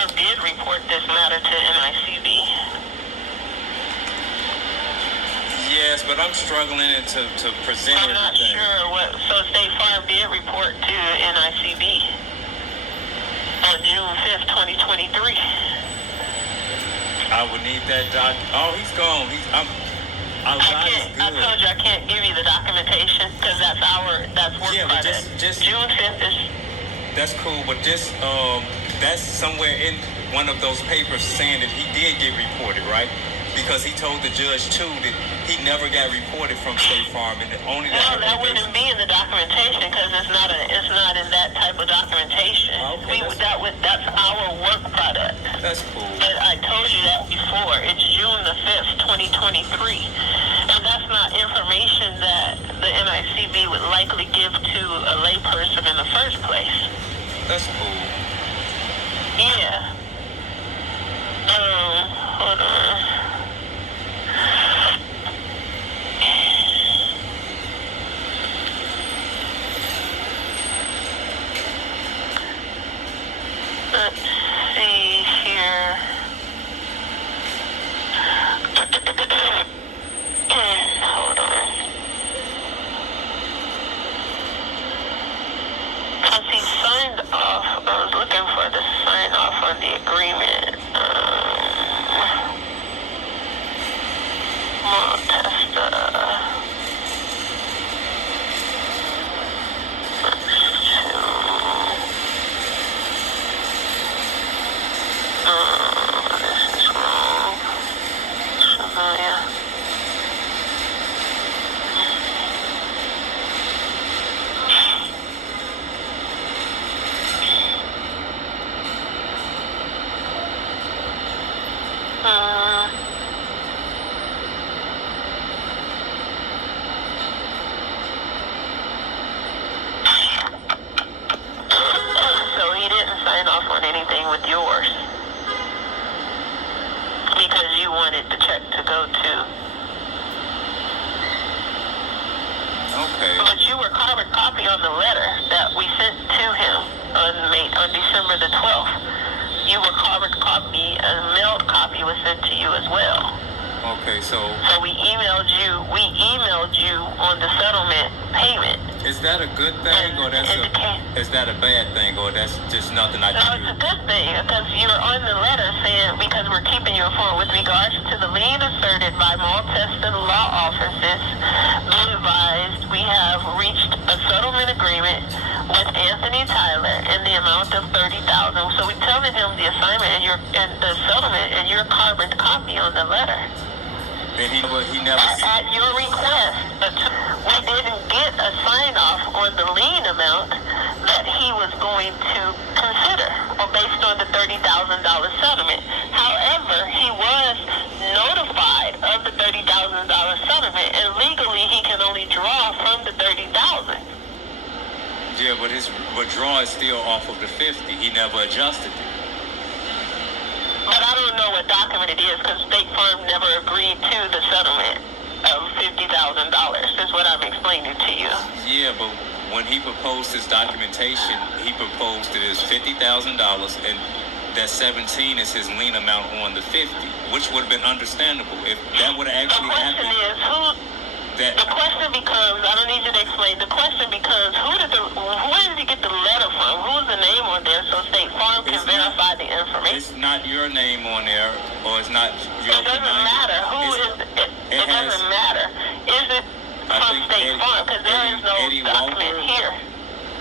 Farm did report this matter to NICB. Yes, but I'm struggling to present I'm not everything. sure what. So State Farm did report to NICB on June 5th, 2023. I would need that doc. Oh, he's gone. I told you I can't give you the documentation because that's work product. Just June 5th is. That's cool, but that's somewhere in one of those papers saying that he did get reported, right? Because he told the judge too that he never got reported from State Farm, and only that wouldn't be in the documentation because it's not in that type of documentation. Okay, that's our work product. That's cool. But I told you that before. It's June the 5th, 2023, and that's not information that the NICB would likely give to a layperson in the first place. That's cool. Yeah. Hold on. Let's see here. Hold on. Because he signed off, I was looking for the sign off on the agreement. This is wrong. Familiar. So he didn't sign off on anything with yours because you wanted the check to go to. Okay. But you were carbon copy on the letter that we sent to him on December the 12th. You were carbon copy, a mailed copy was sent to you as well. Okay, so we emailed you on the settlement payment. Is that a good thing, or is that a bad thing, or that's just nothing I can do? No, it's a good thing, because you're on the letter saying, because we're keeping you informed with regards to the lien asserted by Malteston law offices, be advised we have reached a settlement agreement with Anthony Tyler in the amount of $30,000. So we're telling him the assignment and the settlement and your carbon copy on the letter. And he never. At your request, we didn't get a sign-off on the lien amount that he was going to consider, or based on the $30,000 settlement. However, he was notified of the $30,000 settlement, and legally he can only draw from the $30,000. Yeah, but his withdrawal is still off of the 50. He never adjusted it. But I don't know what document it is because State Farm never agreed to the settlement of $50,000. Is what I'm explaining to you. Yeah, but when he proposed his documentation, he proposed it as $50,000, and that 17 is his lien amount on the 50, which would have been understandable if that would have actually happened. The question becomes, I don't need you to explain, the question becomes, where did he get the letter from? Who's the name on there so State Farm can verify the information? It's not your name on there, or it's not your name. It doesn't matter. It doesn't matter. Is it from State Farm? Because there is no document here.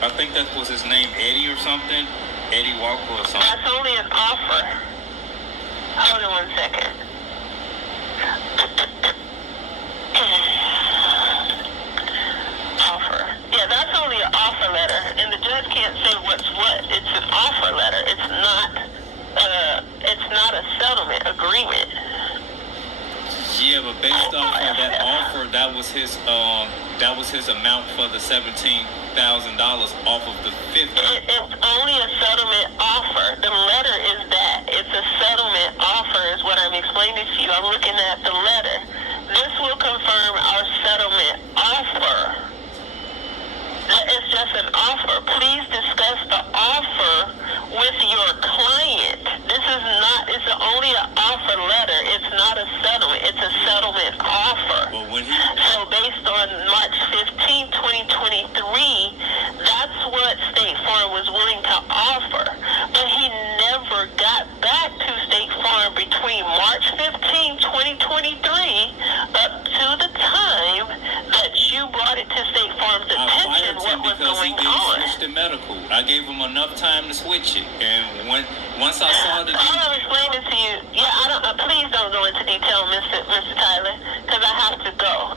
I think that was his name, Eddie or something. Eddie Walker or something. That's only an offer. Hold on 1 second. Offer. Yeah, that's only an offer letter, and the judge can't say what's what. It's an offer letter. It's not a settlement agreement. Yeah, but based off of that offer, that was his amount for the $17,000 off of the 50. It's only a settlement offer. The letter is that. It's a settlement offer is what I'm explaining to you. I'm looking at the letter. This will confirm our settlement offer. It's just an offer. Please discuss the offer with your client. This hypothetical. I gave him enough time to switch it, and once I saw that. All I'm explaining to you, yeah, I don't. Please don't go into detail, Mr. Tyler, because I have to go.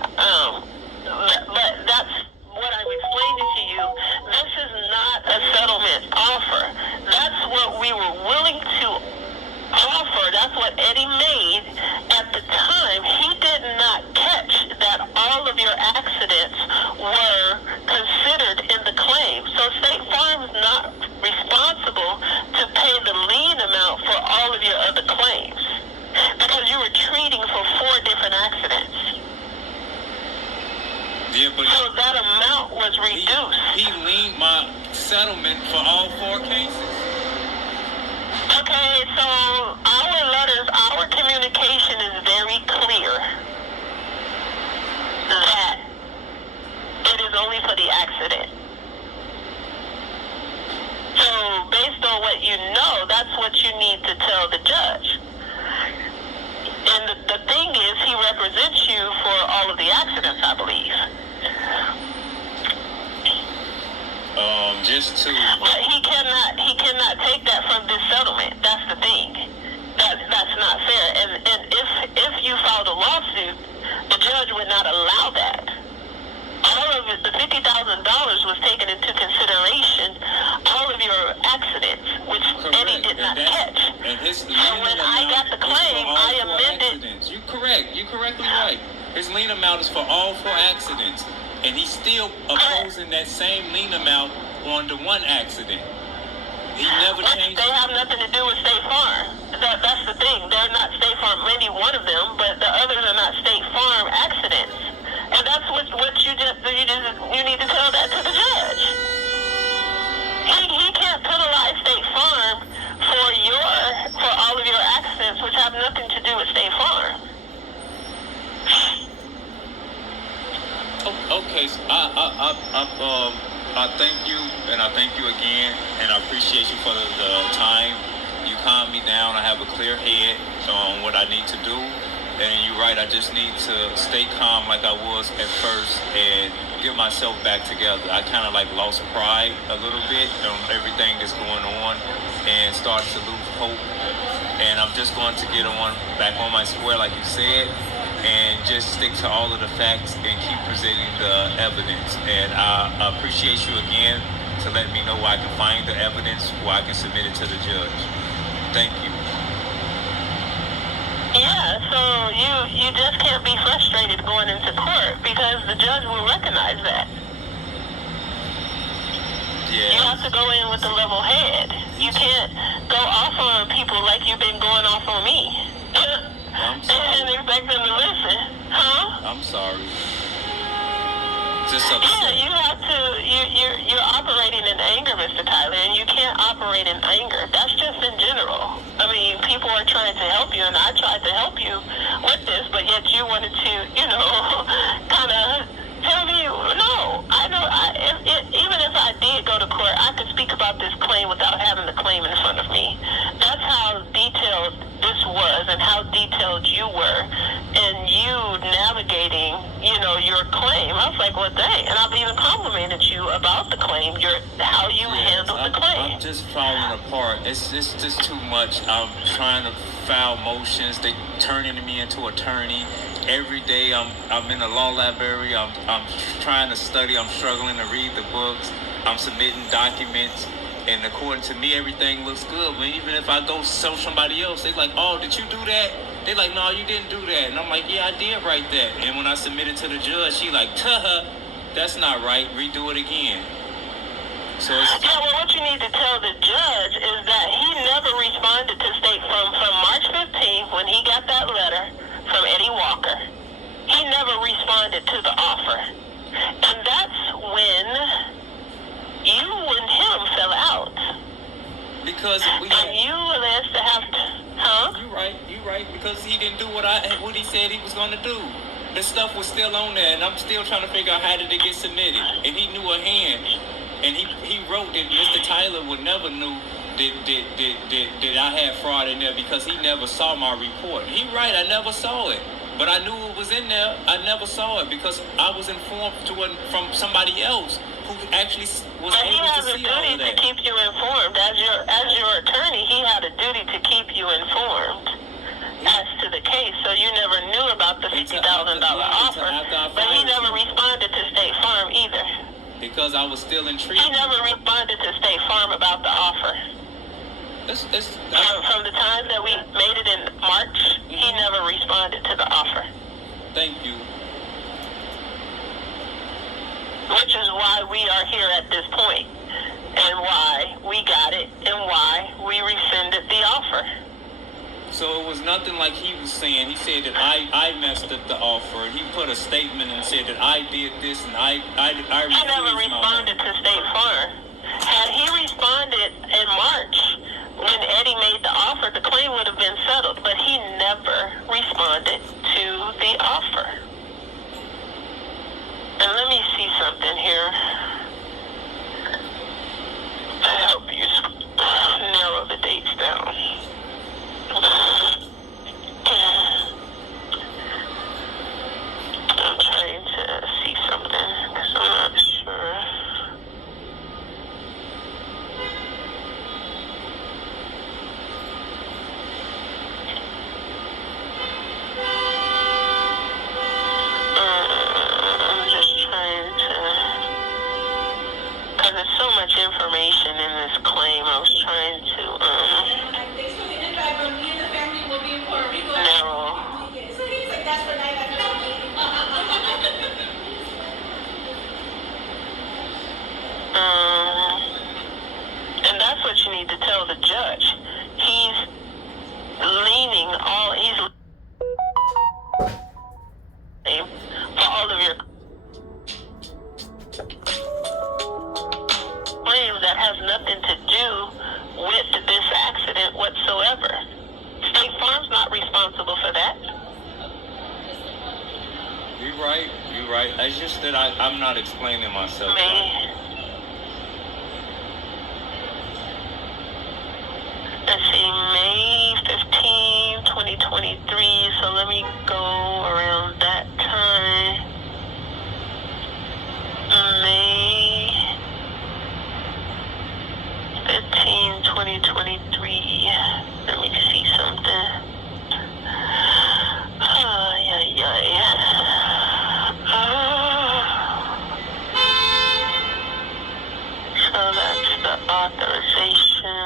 But that's what I'm explaining to you. This is not a settlement offer. That's what we were willing to offer. That's what Eddie made at the time. He did not catch that all of your accidents were considered in the claim. So State Farm is not responsible to pay the lien amount for all of your other claims because you were treating for 4 different accidents. Yeah, but so that amount was reduced. He liened my settlement for all 4 cases. Okay, so our letters, our communication is very clear that it is only for the accident. So based on what you know, that's what you need to tell the judge. And the thing is, he represents you for all of the accidents, I believe. But he cannot take that from this settlement. That's the thing. That's not fair. And if you filed a lawsuit, the judge would not allow that. All of it, the $50,000 was taken into consideration. All of your accidents, which Eddie did not catch. So when I got the claim, I amended. You're correct. You're correctly right. His lien amount is for all 4 accidents, and he's still opposing that same lien amount on the 1 accident. He never changed. They have nothing to do with State Farm. That's the thing. They're not State Farm. Maybe one of them, but the others are not State Farm accidents. And that's what you need to tell that to the judge. He can't penalize State Farm for all of your accidents, which have nothing to do with State Farm. Okay, so I thank you, and I thank you again, and I appreciate you for the time. You calm me down. I have a clear head on what I need to do, and you're right. I just need to stay calm like I was at first and get myself back together. I kind of like lost pride a little bit on everything that's going on and started to lose hope. And I'm just going to get back on my square, like you said, and just stick to all of the facts and keep presenting the evidence. And I appreciate you again to let me know where I can find the evidence, where I can submit it to the judge. Thank you. Yeah, so you just can't be frustrated going into court because the judge will recognize that. Yeah. You have to go in with a level head. You can't go off on people like you've been going off on me. I'm sorry. And expect them to listen. Huh? I'm sorry. Just upset. Yeah, you have to, you're operating in anger, Mr. Tyler, and you can't operate in anger. That's just in general. I mean, people are trying to help you, and I tried to help you with this, but yet you wanted to, kind of tell me, no, I know, even if I did go to court, I could speak about this claim without having the claim in front of me. That's how detailed this was and how detailed you were and you navigating, your claim. I was like, well, dang. And I've even complimented you about the claim, how you handled the claim. I'm just falling apart. It's just too much. I'm trying to file motions. They turning me into attorney. Every day I'm in the law library. I'm trying to study. I'm struggling to read the books. I'm submitting documents. And according to me, everything looks good. But even if I go show somebody else, they're like, oh, did you do that? They're like, no, you didn't do that. And I'm like, yeah, I did write that. And when I submit it to the judge, she like, that's not right. Redo it again. So yeah, well, what you need to tell the judge is that he never responded to State from March 15th when he got that letter from Eddie Walker. He never responded to the offer. And that's when you and him fell out. Because you were asked to have You're right. Because he didn't do what he said he was gonna do. The stuff was still on there, and I'm still trying to figure out how did it get submitted. And he knew a hand, and he wrote that Mr. Tyler would never knew that I had fraud in there because he never saw my report. He right, I never saw it. But I knew it was in there. I never saw it because I was informed from somebody else who who actually was But he able has to a see all duty of to that. keep you informed. As your attorney, he had a duty to keep you informed as to the case. So you never knew about the $50,000 offer, but he never responded to State Farm either. Because I was still intrigued. He never responded to State Farm about the offer. From the time that we made it in March, he never responded to the offer. Thank you. Which is why we are here at this point, and why we got it, and why we rescinded the offer. So it was nothing like he was saying. He said that I messed up the offer. He put a statement and said that I did this and I He never responded to State Farm. Had he responded in March when Eddie made the offer, the claim would have been settled, but he never responded to the offer. And let me see something here to help you narrow the dates down. I'm trying to see something because I'm not sure. I'm just trying to, because there's so much information in this claim. I was trying to narrow. And that's what you need to tell the judge. He's for all of your claims that has nothing to do with this accident whatsoever. State Farm's not responsible for that. You're right. It's just that I'm not explaining myself. Let's see, May 15, 2023. So let me go around that time. May 15, 2023. Let me see something. So that's the authorization.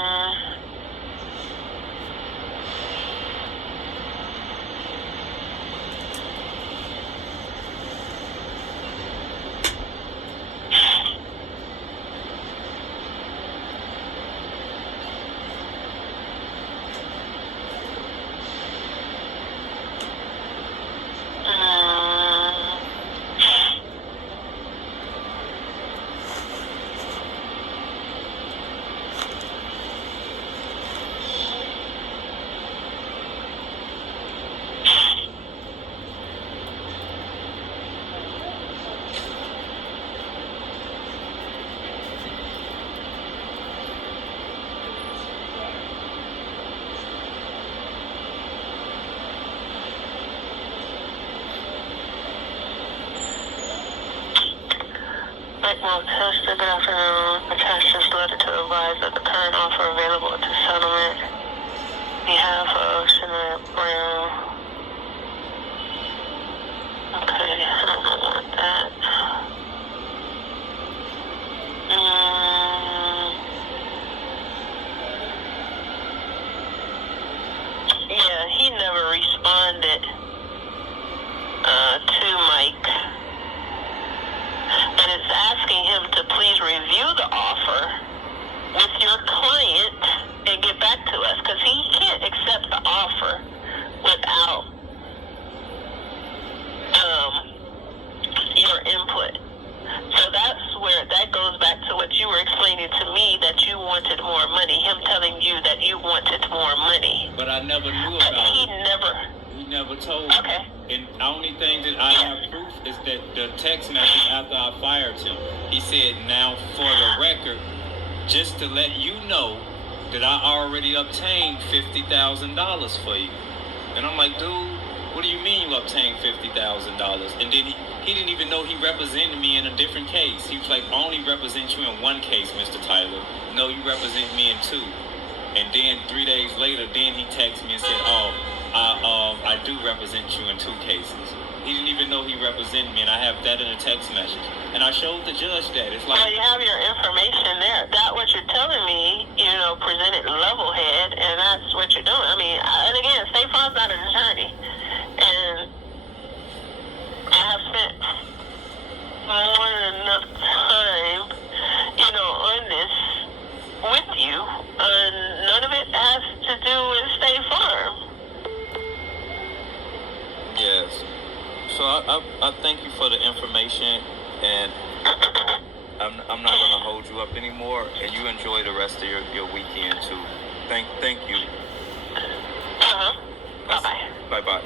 Good afternoon. Attached this letter to advise that the current offer available at the settlement on behalf of Shania Brown. Okay, I don't want that. Yeah, he never responded to Mike. But it's asking him to please review the offer with your client and get back to us, because he can't accept the offer without your input. So that's where that goes back to what you were explaining to me, that you wanted more money, him telling you that you wanted more money. But I never knew about it. He never told me. Okay. And the only thing that I have proof is that the text message after I fired him. He said, now for the record, just to let you know that I already obtained $50,000 for you. And I'm like, dude, What do you mean you obtained $50,000? And then he didn't even know he represented me in a different case. He was like, I only represent you in one case, Mr. Tyler. No, you represent me in two. And then 3 days later, then he texted me and said, I do represent you in two cases. He didn't even know he represented me, and I have that in a text message. And I showed the judge that. It's like, well, you have your information there. That what you're telling me, presented level head, and that's what you're doing. I mean, and again, State Farm's not an attorney. And I have spent more than enough time, on this with you. And none of it has to do with State Farm. yes. So I thank you for the information, and I'm not going to hold you up anymore, and you enjoy the rest of your weekend too. Thank you. Bye-bye. Bye-bye.